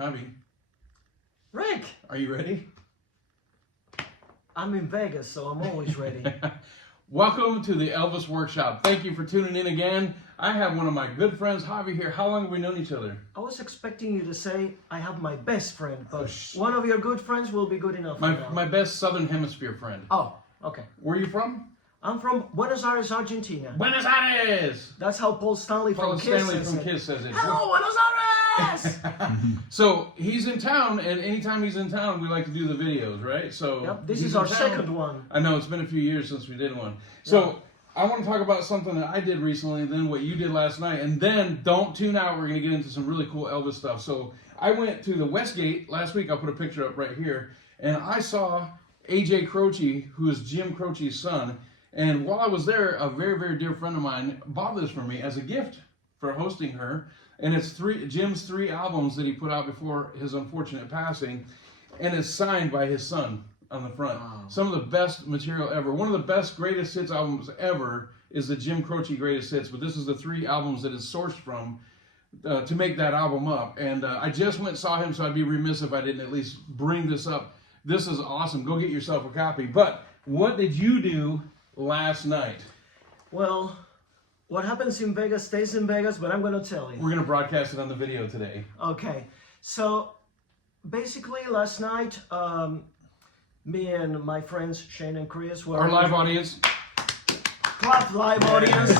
Javi, Rick, are you ready? I'm in Vegas, so I'm always ready. Welcome to the Elvis Workshop. Thank you for tuning in again. I have one of my good friends, Javi, here. How long have we known each other? I was expecting you to say I have my best friend, but one of your good friends will be good enough. My best Southern Hemisphere friend. Oh, okay. Where are you from? I'm from Buenos Aires, Argentina. Buenos Aires! That's how Paul Stanley from Kiss says it. Hello, Buenos Aires! So he's in town, and anytime he's in town, we like to do the videos, right? So yep, this is our second one. I know, it's been a few years since we did one. So I want to talk about something that I did recently, and then what you did last night, and then don't tune out. We're going to get into some really cool Elvis stuff. So I went to the Westgate last week. I'll put a picture up right here, and I saw Jim Croce, who is Jim Croce's son. And while I was there, a very, very dear friend of mine bought this for me as a gift for hosting her. And it's Jim's 3 albums that he put out before his unfortunate passing. And it's signed by his son on the front. Wow. Some of the best material ever. One of the best greatest hits albums ever is the Jim Croce Greatest Hits. But this is the 3 albums that it's sourced from to make that album up. And I just went and saw him, so I'd be remiss if I didn't at least bring this up. This is awesome. Go get yourself a copy. But what did you do last night? Well, what happens in Vegas stays in Vegas, but I'm going to tell you. We're going to broadcast it on the video today. Okay. So, basically, last night, me and my friends, Shane and Chris, were... Our live audience. Clap, live audience.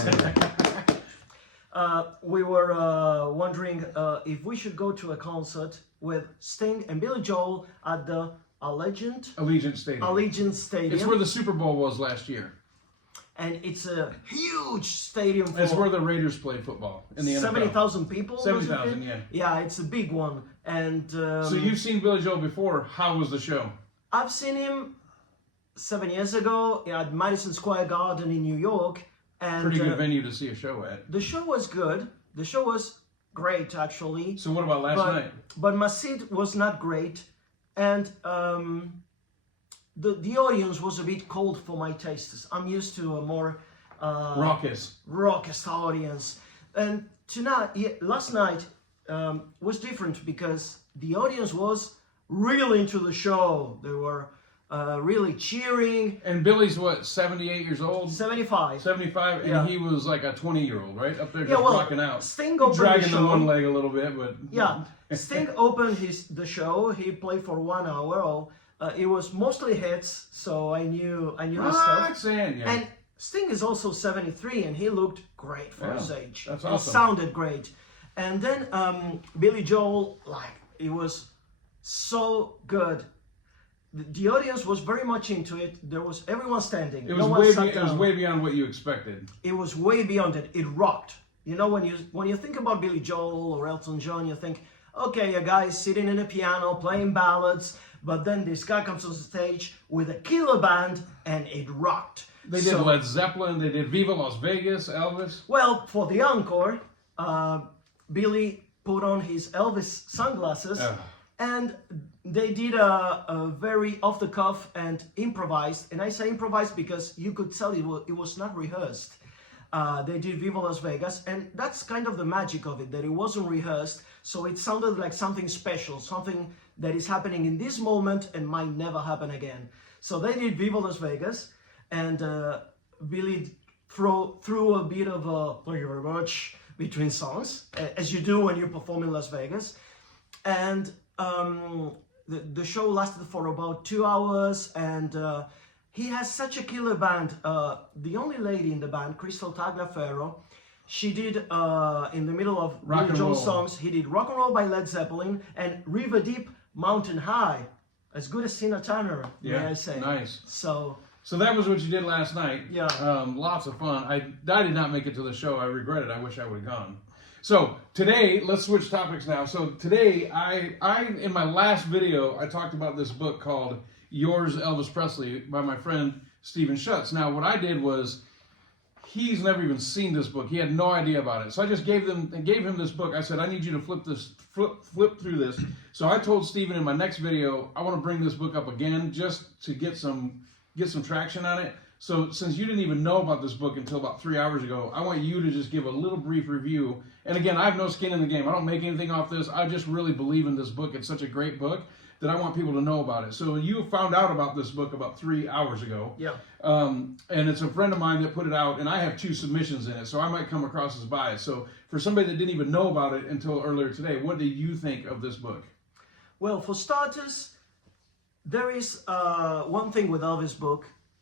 We were wondering if we should go to a concert with Sting and Billy Joel at the Allegiant Stadium. It's where the Super Bowl was last year. And it's a huge stadium. It's where the Raiders play football in the NFL. 70,000 people. 70,000, yeah. Yeah, it's a big one. And so you've seen Billy Joel before. How was the show? I've seen him 7 years ago at Madison Square Garden in New York. And pretty good venue to see a show at. The show was good. The show was great, actually. So what about last night? But my seat was not great. And the audience was a bit cold for my tastes. I'm used to a more raucous audience. And last night was different because the audience was really into the show. They were really cheering. And Billy's what, 78 years old? 75. 75, and he was like a 20-year-old, right? Up there just rocking out. Sting opened dragging the show. One leg a little bit, but... Yeah, Sting opened the show. He played for 1 hour. It was mostly hits, so I knew his stuff. And Sting is also 73, and he looked great for his age. That's awesome. It sounded great. And then Billy Joel, it was so good. The audience was very much into it. There was everyone standing. It was way beyond what you expected. It was way beyond it. It rocked. You know, when you think about Billy Joel or Elton John, you think, okay, a guy is sitting in a piano playing ballads, but then this guy comes on stage with a killer band, and it rocked. They did Led Zeppelin, they did Viva Las Vegas, Elvis. Well, for the encore, Billy put on his Elvis sunglasses, and they did a very off-the-cuff and improvised. And I say improvised because you could tell it was not rehearsed. They did Viva Las Vegas, and that's kind of the magic of it, that it wasn't rehearsed, so it sounded like something special, something that is happening in this moment and might never happen again. So they did Viva Las Vegas, and Billy threw a bit of a thank you very much between songs, as you do when you perform in Las Vegas. And the show lasted for about 2 hours, and he has such a killer band. The only lady in the band, Crystal Tagliaferro, she did, in the middle of Billy Joel songs, he did Rock and Roll by Led Zeppelin and River Deep, Mountain High. As good as Tina Turner, may I say. Nice. So that was what you did last night. Yeah. Lots of fun. I did not make it to the show. I regret it. I wish I would have gone. So today, let's switch topics now. So today, I in my last video, I talked about this book called Yours, Elvis Presley by my friend Stephen Schutz. Now, what I did was, he's never even seen this book. He had no idea about it. So I just gave him this book. I said, I need you to flip through this. So I told Stephen in my next video, I want to bring this book up again just to get some traction on it. So since you didn't even know about this book until about 3 hours ago, I want you to just give a little brief review. And again, I have no skin in the game. I don't make anything off this. I just really believe in this book. It's such a great book that I want people to know about it. So you found out about this book about 3 hours ago. Yeah. And it's a friend of mine that put it out, and I have 2 submissions in it, so I might come across as biased. So for somebody that didn't even know about it until earlier today, what do you think of this book? Well, for starters, there is one thing with Elvis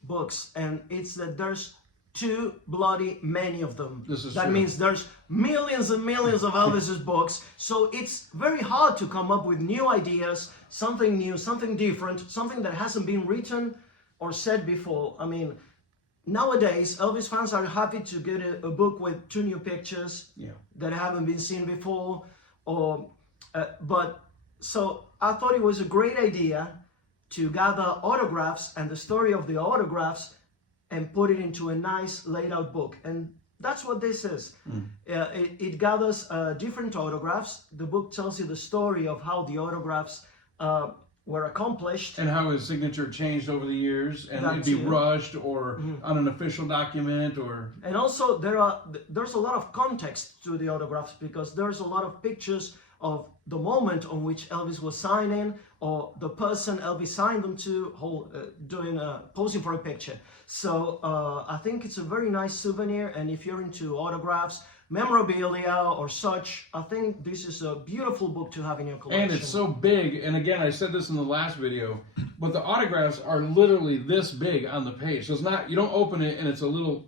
books, and it's that there's too bloody many of them. This is that true. means there's millions and millions of Elvis's books, so it's very hard to come up with new ideas, something new, something different, something that hasn't been written or said before. I mean, nowadays Elvis fans are happy to get a book with 2 new pictures that haven't been seen before, or but so I thought it was a great idea to gather autographs and the story of the autographs and put it into a nice laid out book. And that's what this is. It gathers different autographs. The book tells you the story of how the autographs were accomplished. And how his signature changed over the years, and it'd be rushed or on an official document or... And also there's a lot of context to the autographs, because there's a lot of pictures of the moment on which Elvis was signing, or the person Elvis signed them to, posing for a picture. So I think it's a very nice souvenir, and if you're into autographs, memorabilia or such, I think this is a beautiful book to have in your collection. And it's so big, and again, I said this in the last video, but the autographs are literally this big on the page. So it's not, you don't open it and it's a little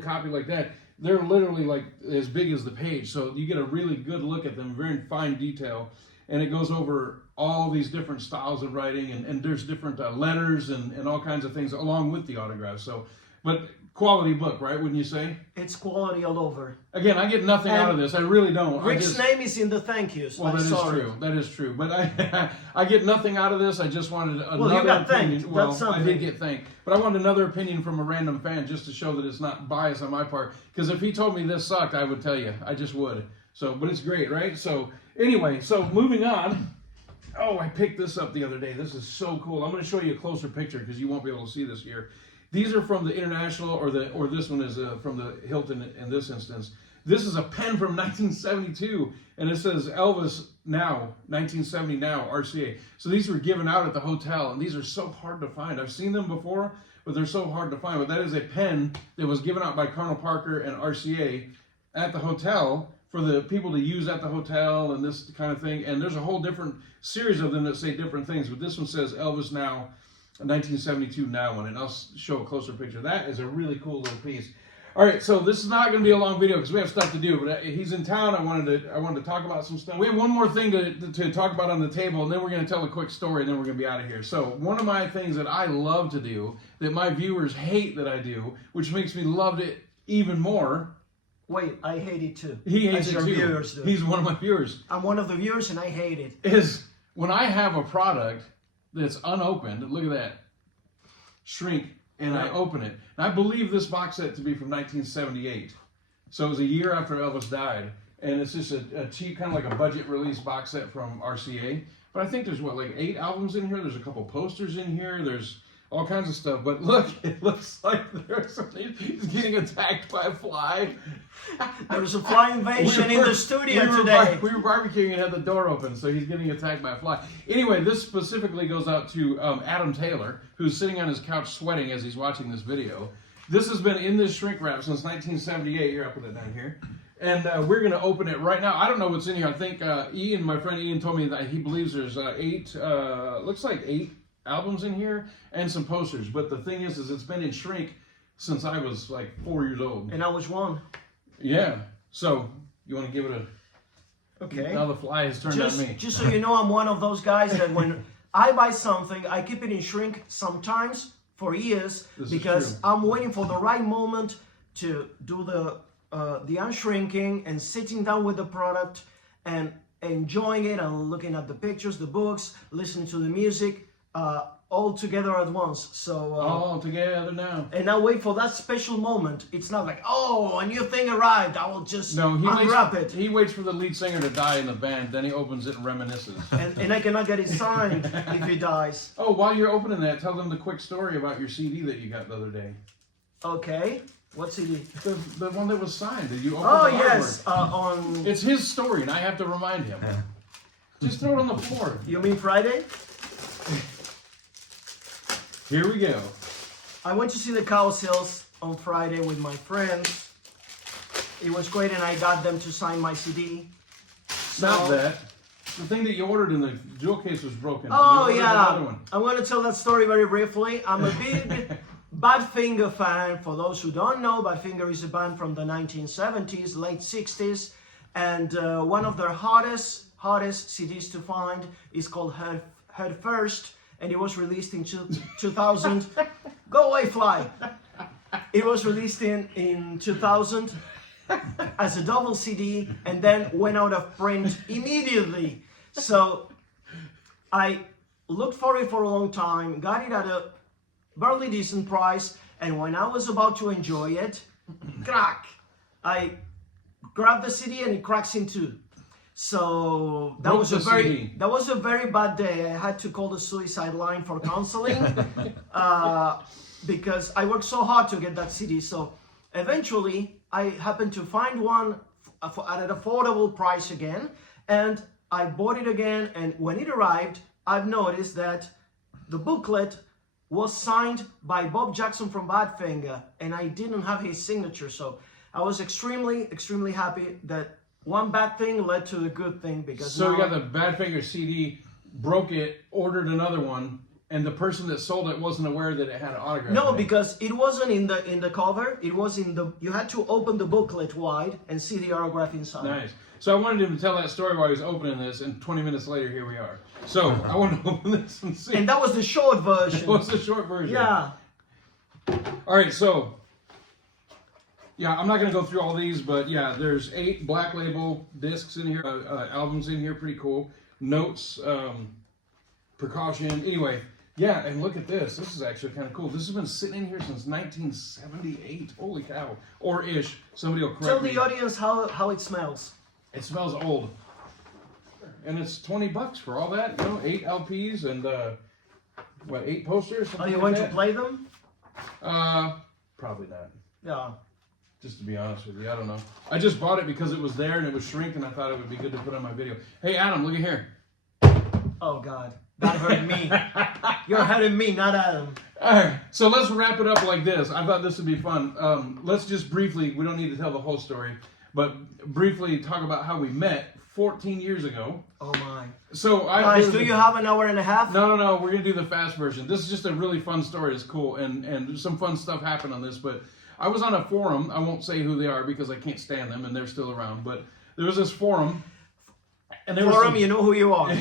copy like that. They're literally like as big as the page, so you get a really good look at them, very fine detail, and it goes over all these different styles of writing, and there's different letters and all kinds of things along with the autographs. So, but quality book, right? Wouldn't you say? It's quality all over. Again, I get nothing out of this. I really don't. Rick's name is in the thank yous. Well, that is true. That is true. But I get nothing out of this. I just wanted another well, you got opinion. Thanked. Well, that's something. I did get thanked. But I wanted another opinion from a random fan just to show that it's not bias on my part. Because if he told me this sucked, I would tell you. I just would. So, but it's great, right? So, anyway, so moving on. Oh, I picked this up the other day. This is so cool. I'm going to show you a closer picture because you won't be able to see this here. These are from the International, or this one is from the Hilton in this instance. This is a pen from 1972, and it says Elvis Now, 1970 Now, RCA. So these were given out at the hotel, and these are so hard to find. I've seen them before, but they're so hard to find. But that is a pen that was given out by Colonel Parker and RCA at the hotel for the people to use at the hotel and this kind of thing. And there's a whole different series of them that say different things, but this one says Elvis Now, 1972 Now one, and I'll show a closer picture. That is a really cool little piece. All right, so this is not going to be a long video because we have stuff to do, but he's in town. I wanted to talk about some stuff. We have one more thing to talk about on the table, and then we're going to tell a quick story, and then we're going to be out of here. So one of my things that I love to do that my viewers hate that I do, which makes me love it even more. Wait, I hate it too. He hates it too. Viewers do. He's one of my viewers. I'm one of the viewers, and I hate it. Is when I have a product that's unopened, look at that, shrink, and I open it. And I believe this box set to be from 1978. So it was a year after Elvis died. And it's just a cheap, kind of like a budget release box set from RCA. But I think there's, what, like 8 albums in here? There's a couple posters in here. There's all kinds of stuff. But look, it looks like he's getting attacked by a fly. There was a fly invasion in the studio today. We were barbecuing and had the door open, so he's getting attacked by a fly. Anyway, this specifically goes out to Adam Taylor, who's sitting on his couch sweating as he's watching this video. This has been in this shrink wrap since 1978. Here, I'll put it down here. And we're going to open it right now. I don't know what's in here. I think Ian, my friend Ian, told me that he believes there's 8, looks like 8 albums in here and some posters. But the thing is it's been in shrink since I was like 4 years old. And I was 1. Yeah. So, you want to give it a... Okay. Now the fly has turned on me. Just so you know, I'm one of those guys that when I buy something, I keep it in shrink sometimes for years because I'm waiting for the right moment to do the unshrinking and sitting down with the product and enjoying it and looking at the pictures, the books, listening to the music, all together at once. So all together now. And I wait for that special moment. It's not like, oh, a new thing arrived, I will just unwrap it. He waits for the lead singer to die in the band, then he opens it and reminisces. and I cannot get it signed if he dies. Oh, while you're opening that, tell them the quick story about your CD that you got the other day. Okay. What CD? The one that was signed that you opened. Oh, the yes. artwork. It's his story, and I have to remind him. Just throw it on the floor. You mean Friday? Here we go. I went to see the cow sales on Friday with my friends. It was great, and I got them to sign my CD. Not that. The thing that you ordered in the jewel case was broken. Oh, You ordered yeah. another one. I want to tell that story very briefly. I'm a big Badfinger fan. For those who don't know, Badfinger is a band from the 1970s, late 60s. And one of their hottest CDs to find is called Head First. And it was released in 2000. Go away, fly. It was released in 2000 as a double CD and then went out of print immediately. So I looked for it for a long time, got it at a barely decent price, and when I was about to enjoy it, crack! I grabbed the CD and it cracks in two. So that was a very bad day. I had to call the suicide line for counseling because I worked so hard to get that CD. So eventually I happened to find one at an affordable price again, and I bought it again. And when it arrived, I've noticed that the booklet was signed by Bob Jackson from Badfinger, and I didn't have his signature. So I was extremely happy that one bad thing led to a good thing, because so you got the Badfinger CD, broke it, ordered another one, and the person that sold it wasn't aware that it had an autograph. No, because it wasn't in the cover. It was in the. You had to open the booklet wide and see the autograph inside. Nice. So I wanted him to tell that story while he was opening this, and 20 minutes later, here we are. So I want to open this and see. And that was the short version. What's the short version? Yeah. All right, so yeah, I'm not going to go through all these, but yeah, there's 8 Black Label discs in here, albums in here, pretty cool. Notes, precaution. Anyway, yeah, and look at this. This is actually kind of cool. This has been sitting in here since 1978. Holy cow. Or ish. Somebody will correct me. Tell the audience how it smells. It smells old. And it's $20 for all that. You know, 8 LPs and, 8 posters? Are you going to play them? Probably not. Yeah. Just to be honest with you, I don't know. I just bought it because it was there and it was shrink, and I thought it would be good to put on my video. Hey, Adam, look at here. Oh, God. That hurt me. You're hurting me, not Adam. All right, so let's wrap it up like this. I thought this would be fun. Let's just briefly, we don't need to tell the whole story, but briefly talk about how we met 14 years ago. Oh, my. So Guys, do you have an hour and a half? No. We're going to do the fast version. This is just a really fun story. It's cool, and some fun stuff happened on this, but I was on a forum. I won't say who they are because I can't stand them, and they're still around, but there was this forum. And there Forum, you know who you are.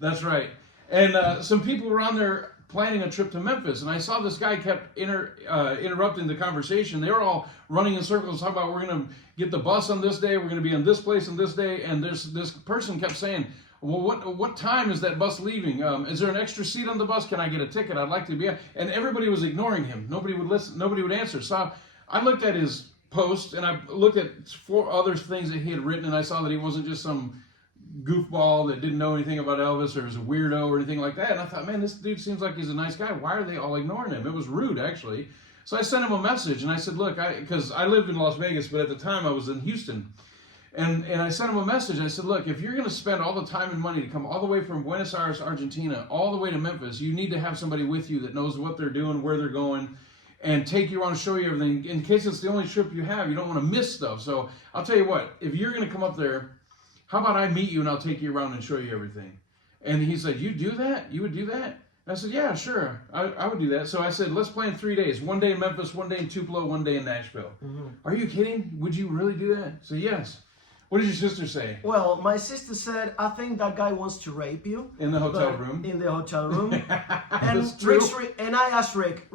That's right. And some people were on there planning a trip to Memphis, and I saw this guy kept interrupting the conversation. They were all running in circles talking about, we're going to get the bus on this day, we're going to be in this place on this day, and this person kept saying, well, what time is that bus leaving? Is there an extra seat on the bus? Can I get a ticket? I'd like to be. And everybody was ignoring him. Nobody would listen. Nobody would answer. So I looked at his post, and I looked at 4 other things that he had written, and I saw that he wasn't just some goofball that didn't know anything about Elvis or was a weirdo or anything like that. And I thought, man, this dude seems like he's a nice guy. Why are they all ignoring him? It was rude, actually. So I sent him a message, and I said, look, because I lived in Las Vegas, but at the time I was in Houston. And I sent him a message. I said, look, if you're going to spend all the time and money to come all the way from Buenos Aires, Argentina, all the way to Memphis, you need to have somebody with you that knows what they're doing, where they're going, and take you around, show you everything. In case it's the only trip you have, you don't want to miss stuff. So I'll tell you what, if you're going to come up there, how about I meet you and I'll take you around and show you everything? And he said, you do that? You would do that? And I said, yeah, sure. I would do that. So I said, let's plan 3 days. 1 day in Memphis, 1 day in Tupelo, 1 day in Nashville. Mm-hmm. Are you kidding? Would you really do that? So yes. What did your sister say? Well, my sister said, I think that guy wants to rape you. In the hotel room? In the hotel room. And That's true. and I asked Rick,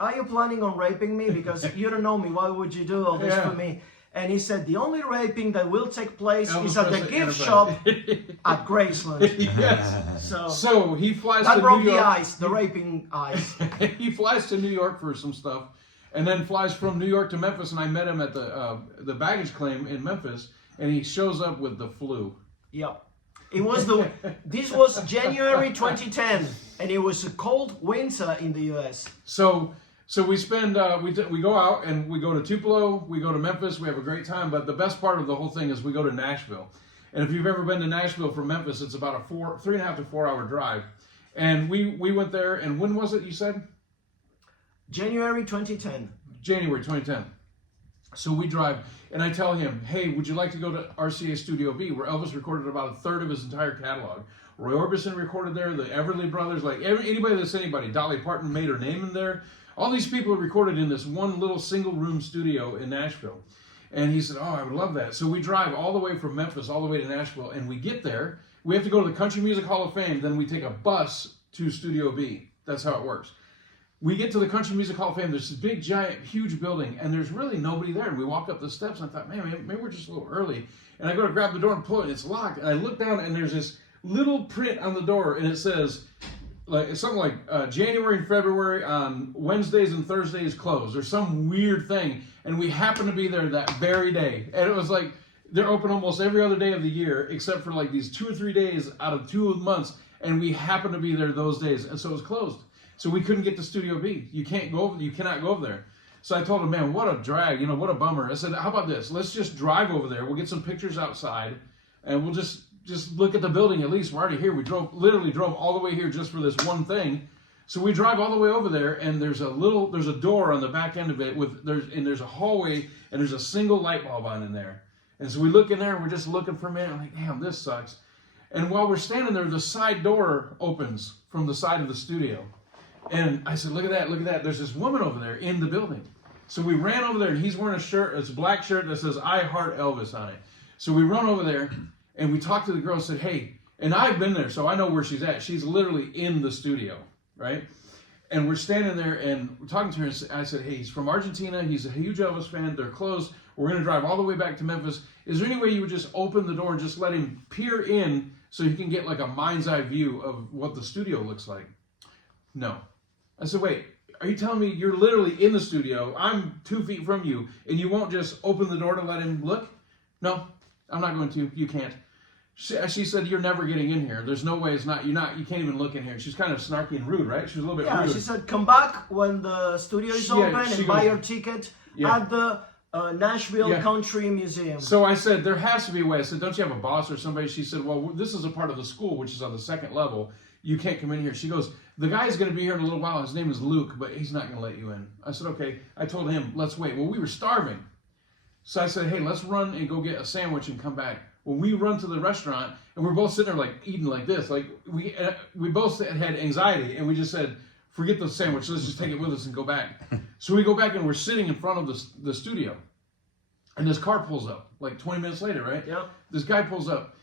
are you planning on raping me? Because you don't know me. Why would you do all this for me? And he said, the only raping that will take place is at the gift shop at Graceland. Yes. So he flies that to broke New York. the ice, the raping ice. He flies to New York for some stuff, and then flies from New York to Memphis, and I met him at the baggage claim in Memphis, and he shows up with the flu. Yep. This was January 2010, and it was a cold winter in the U.S. So So we spend, we go out and we go to Tupelo, we go to Memphis, we have a great time, but the best part of the whole thing is we go to Nashville. And if you've ever been to Nashville from Memphis, it's about a 3.5 to 4 hour drive. And we went there, and when was it, you said? January 2010. January 2010. So we drive, and I tell him, hey, would you like to go to RCA Studio B, where Elvis recorded about a third of his entire catalog. Roy Orbison recorded there, the Everly Brothers, like anybody that's anybody. Dolly Parton made her name in there. All these people recorded in this one little single room studio in Nashville. And he said, oh, I would love that. So we drive all the way from Memphis all the way to Nashville, and we get there. We have to go to the Country Music Hall of Fame, then we take a bus to Studio B. That's how it works. We get to the Country Music Hall of Fame. There's this big, giant, huge building, and there's really nobody there. And we walk up the steps, and I thought, man, maybe we're just a little early. And I go to grab the door and pull it, and it's locked. And I look down, and there's this little print on the door, and it says, like it's something like January and February on Wednesdays and Thursdays closed, or some weird thing. And we happened to be there that very day. And it was like, they're open almost every other day of the year, except for like these 2 or 3 days out of 2 months. And we happened to be there those days. And so it was closed. So we couldn't get to Studio B. You cannot go over there. So I told him, man, what a drag, what a bummer. I said, how about this? Let's just drive over there. We'll get some pictures outside, and we'll just look at the building at least. We're already here. We literally drove all the way here just for this one thing. So we drive all the way over there, and there's a door on the back end of it there's a hallway, and there's a single light bulb on in there. And so we look in there, and we're just looking for a minute. I'm like, damn, this sucks. And while we're standing there, the side door opens from the side of the studio. And I said, look at that. There's this woman over there in the building. So we ran over there, and he's wearing a shirt. It's a black shirt that says, I Heart Elvis on it. So we run over there, and we talked to the girl and said, hey, and I've been there, so I know where she's at. She's literally in the studio, right? And we're standing there, and we're talking to her, and I said, hey, he's from Argentina. He's a huge Elvis fan. They're closed. We're going to drive all the way back to Memphis. Is there any way you would just open the door and just let him peer in so he can get like a mind's eye view of what the studio looks like? No. I said, wait, are you telling me you're literally in the studio, I'm 2 feet from you, and you won't just open the door to let him look? No, I'm not going to. You can't. She said, you're never getting in here. There's no way you can't even look in here. She's kind of snarky and rude, right? She was a little bit rude. Yeah, she said, come back when the studio is open and buy your ticket at the Nashville Country Museum. So I said, there has to be a way. I said, don't you have a boss or somebody? She said, well, this is a part of the school, which is on the 2nd level. You can't come in here. She goes, the guy's going to be here in a little while. His name is Luke, but he's not going to let you in. I said, okay. I told him, let's wait. Well, we were starving. So I said, hey, let's run and go get a sandwich and come back. Well, we run to the restaurant, and we're both sitting there like eating like this. Like we both had anxiety, and we just said, forget the sandwich. Let's just take it with us and go back. So we go back, and we're sitting in front of the studio. And this car pulls up, like 20 minutes later, right? Yep. This guy pulls up,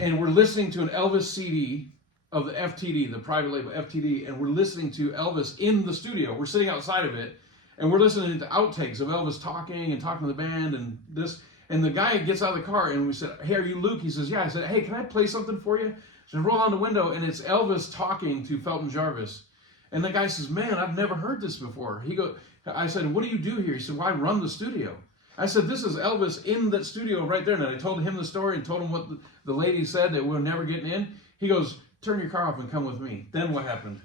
and we're listening to an Elvis CD of the FTD, the private label FTD, and we're listening to Elvis in the studio. We're sitting outside of it, and we're listening to outtakes of Elvis talking to the band and this. And the guy gets out of the car, and we said, hey, are you Luke? He says, yeah. I said, hey, can I play something for you? So I roll down the window, and it's Elvis talking to Felton Jarvis. And the guy says, man, I've never heard this before. I said, what do you do here? He said, well, I run the studio. I said, this is Elvis in that studio right there. And I told him the story and told him what the lady said, that we're never getting in. He goes, turn your car off and come with me. Then what happened?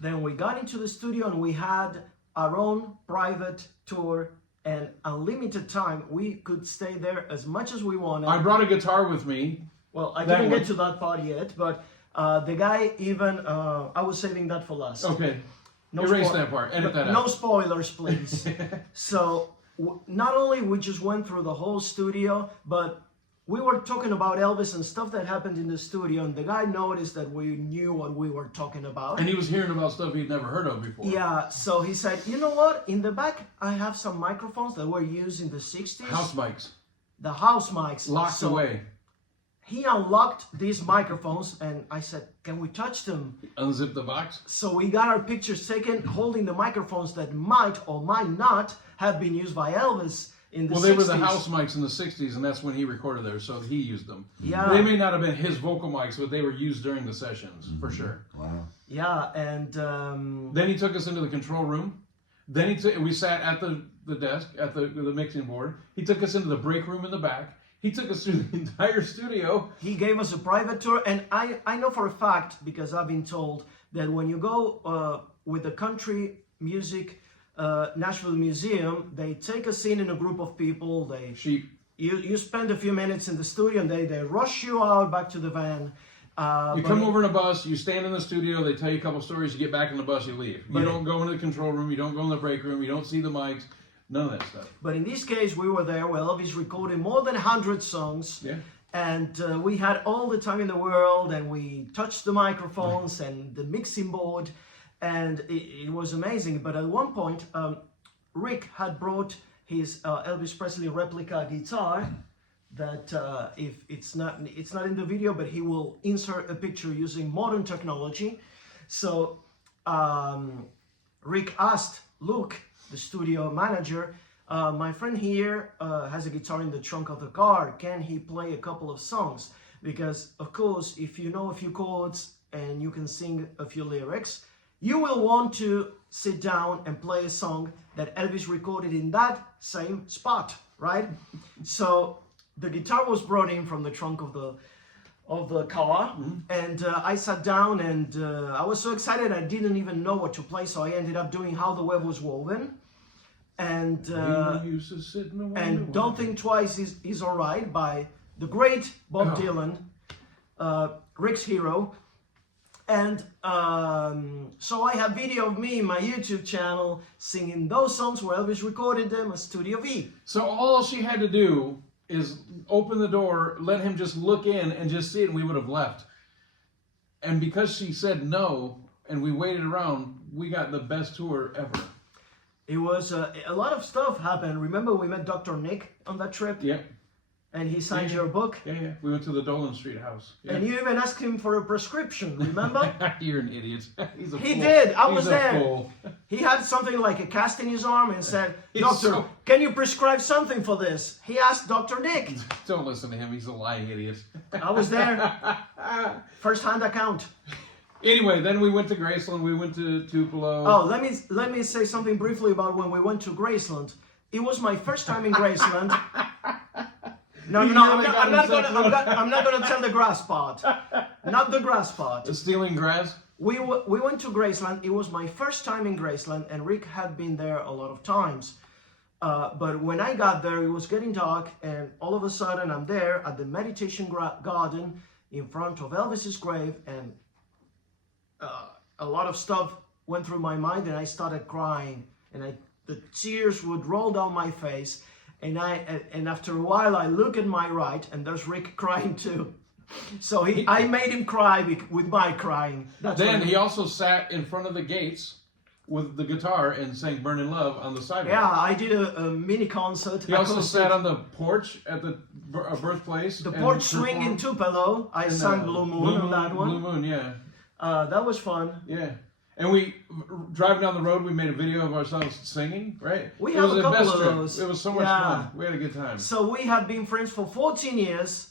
Then we got into the studio, and we had our own private tour, and unlimited time. We could stay there as much as we wanted. I brought a guitar with me. Well, I didn't get to that part yet, but the guy even, I was saving that for last. Okay. Erase that part. Edit that out. No spoilers, please. So not only we just went through the whole studio, but we were talking about Elvis and stuff that happened in the studio, and the guy noticed that we knew what we were talking about. And he was hearing about stuff he'd never heard of before. Yeah, so he said, you know what? In the back, I have some microphones that were used in the 60s. House mics. The house mics. Locked away. He unlocked these microphones, and I said, can we touch them? Unzip the box. So we got our pictures taken holding the microphones that might or might not have been used by Elvis in the 60s. Well, they were the house mics in the 60s, and that's when he recorded there, so he used them. Yeah. They may not have been his vocal mics, but they were used during the sessions, for sure. Wow. Yeah, and... Then he took us into the control room. Then we sat at the desk, at the mixing board. He took us into the break room in the back. He took us through the entire studio. He gave us a private tour, and I know for a fact, because I've been told, that when you go with the country music Nashville Museum, they take a scene in a group of people. You spend a few minutes in the studio, and they rush you out back to the van. You come over in a bus, you stand in the studio, they tell you a couple stories, you get back in the bus, you leave. You don't go into the control room, you don't go in the break room, you don't see the mics, none of that stuff. But in this case, we were there where Elvis recorded more than 100 songs. Yeah. And we had all the time in the world, and we touched the microphones and the mixing board, and it was amazing. But at one point, Rick had brought his Elvis Presley replica guitar that if it's not in the video, but he will insert a picture using modern technology. So Rick asked Luke, the studio manager, my friend here has a guitar in the trunk of the car. Can he play a couple of songs? Because of course, if you know a few chords and you can sing a few lyrics, you will want to sit down and play a song that Elvis recorded in that same spot, right? So the guitar was brought in from the trunk of the car, and I sat down, and I was so excited I didn't even know what to play, so I ended up doing How the Web Was Woven, and Don't Think Twice is Alright by the great Bob Dylan, Rick's hero. And so I have video of me in my YouTube channel singing those songs where Elvis recorded them at Studio V. So all she had to do is open the door, let him just look in and just see it, and we would have left. And because she said no, and we waited around, we got the best tour ever. It was, a lot of stuff happened. Remember we met Dr. Nick on that trip? Yeah. And he signed your book? Yeah. We went to the Dolan Street house. Yeah. And you even asked him for a prescription, remember? You're an idiot. He's a fool. He did. I was there. Fool. He had something like a cast in his arm and said, Doctor, can you prescribe something for this? He asked Dr. Nick. Don't listen to him. He's a lying idiot. I was there. First-hand account. Anyway, then we went to Graceland. We went to Tupelo. Oh, let me say something briefly about when we went to Graceland. It was my first time in Graceland. No, I'm not gonna tell the grass part. Not the grass part. The stealing grass? We went to Graceland. It was my first time in Graceland, and Rick had been there a lot of times. But when I got there, it was getting dark, and all of a sudden I'm there at the meditation garden in front of Elvis's grave, and a lot of stuff went through my mind, and I started crying, and the tears would roll down my face. And after a while, I look at my right, and there's Rick crying too. So I made him cry with my crying. Then he also sat in front of the gates with the guitar and sang "Burning Love" on the sidewalk. Yeah, I did a mini concert. He also sat on the porch at the birthplace. The porch swing in Tupelo. I sang Blue Moon on that one. Blue Moon, yeah. That was fun. Yeah. And we, driving down the road, we made a video of ourselves singing, right? We have a couple of those. It was so much fun. We had a good time. So we have been friends for 14 years.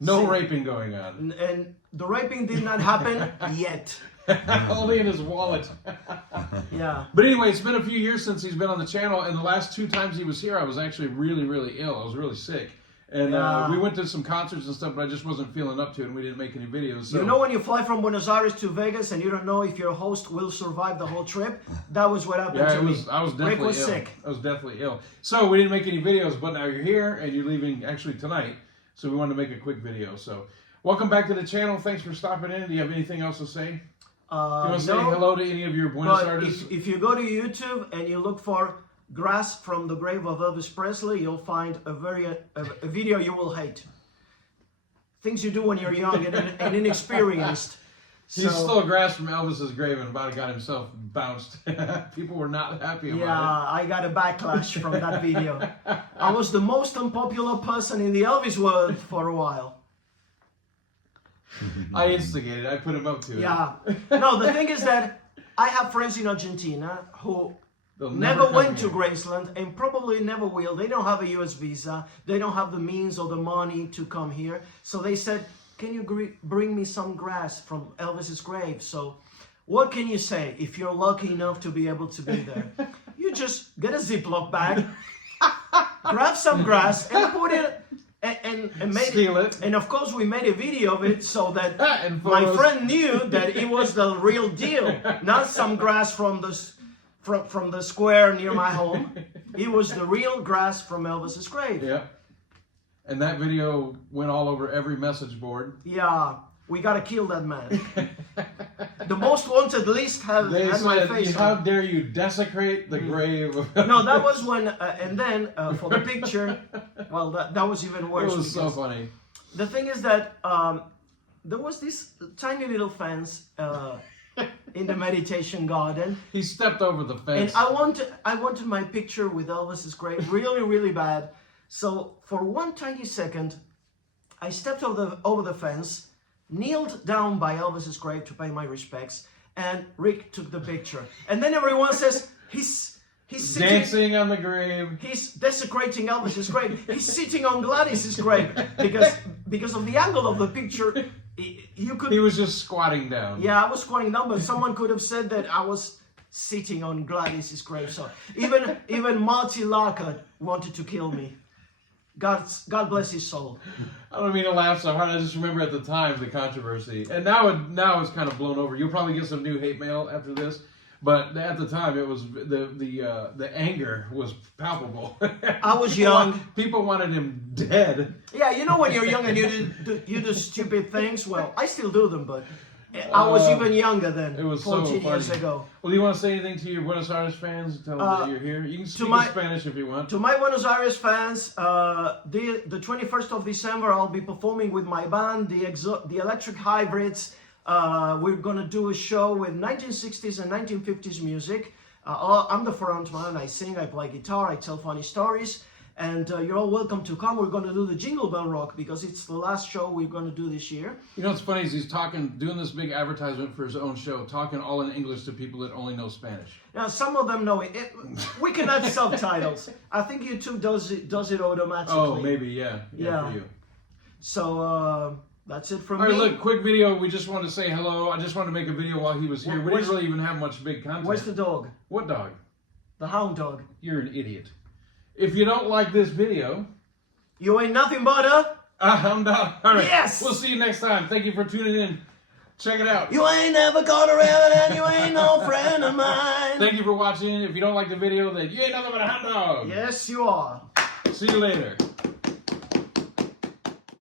No raping going on. And the raping did not happen yet. Only in his wallet. Yeah. But anyway, it's been a few years since he's been on the channel, and the last 2 times he was here, I was actually really, really ill. I was really sick. And we went to some concerts and stuff, but I just wasn't feeling up to it, and we didn't make any videos. So. You know when you fly from Buenos Aires to Vegas and you don't know if your host will survive the whole trip? That was what happened to me. I was definitely Rick was ill. sick. I was definitely ill. So we didn't make any videos, but now you're here, and you're leaving actually tonight. So we wanted to make a quick video. So welcome back to the channel. Thanks for stopping in. Do you have anything else to say? You want to say hello to any of your Buenos artists? If you go to YouTube and you look for Grass from the Grave of Elvis Presley, you'll find a video you will hate. Things you do when you're young and inexperienced. He's still grass from Elvis's grave and about got himself bounced. People were not happy about it. Yeah, I got a backlash from that video. I was the most unpopular person in the Elvis world for a while. I instigated. I put him up to it. Yeah. No, the thing is that I have friends in Argentina who They'll never went to Graceland and probably never will. They don't have a US visa. They don't have the means or the money to come here. So they said, can you bring me some grass from Elvis's grave? So what can you say if you're lucky enough to be able to be there? You just get a Ziploc bag, grab some grass and put it and steal it. And of course we made a video of it so that my friend knew that it was the real deal, not some grass from from the square near my home. It was the real grass from Elvis's grave. Yeah. And that video went all over every message board. Yeah, we gotta kill that man. The most wanted list had my face how on. dare you desecrate the grave of... No, that was when, and then for the picture, well, that was even worse. It was so funny. The thing is that there was this tiny little fence in the meditation garden. He stepped over the fence. And I wanted my picture with Elvis's grave really, really bad. So for one tiny second, I stepped over the fence, kneeled down by Elvis's grave to pay my respects, and Rick took the picture. And then everyone says, he's sitting, dancing on the grave. He's desecrating Elvis's grave. He's sitting on Gladys's grave because of the angle of the picture. You could. He was just squatting down. Yeah, I was squatting down, but someone could have said that I was sitting on Gladys's grave. So even Marty Larker wanted to kill me. God bless his soul. I don't mean to laugh so hard. I just remember at the time the controversy, and now it's kind of blown over. You'll probably get some new hate mail after this, but at the time it was the anger was palpable. I was young. People wanted him dead. Yeah, you know when you're young and you do stupid things. Well, I still do them, but I was even younger then. It was 14 so years funny. ago. Well, do you want to say anything to your Buenos Aires fans? Tell them that you're here. You can speak in Spanish if you want. To my Buenos Aires fans, the 21st of December, I'll be performing with my band, the Electric Hybrids. We're going to do a show with 1960s and 1950s music. I'm the frontman. I sing, I play guitar, I tell funny stories. And you're all welcome to come. We're going to do the Jingle Bell Rock because it's the last show we're going to do this year. You know what's funny is he's doing this big advertisement for his own show, talking all in English to people that only know Spanish. Now, some of them know it. We can add subtitles. I think YouTube does it automatically. Oh, maybe, yeah. Yeah. For you. So, that's it from me. All right, look, quick video. We just wanted to say hello. I just wanted to make a video while he was here. We didn't really even have much big content. Where's the dog? What dog? The hound dog. You're an idiot. If you don't like this video... You ain't nothing but a hound dog. All right. Yes! We'll see you next time. Thank you for tuning in. Check it out. You ain't never gonna rabbit and you ain't no friend of mine. Thank you for watching. If you don't like the video, then you ain't nothing but a hound dog. Yes, you are. See you later.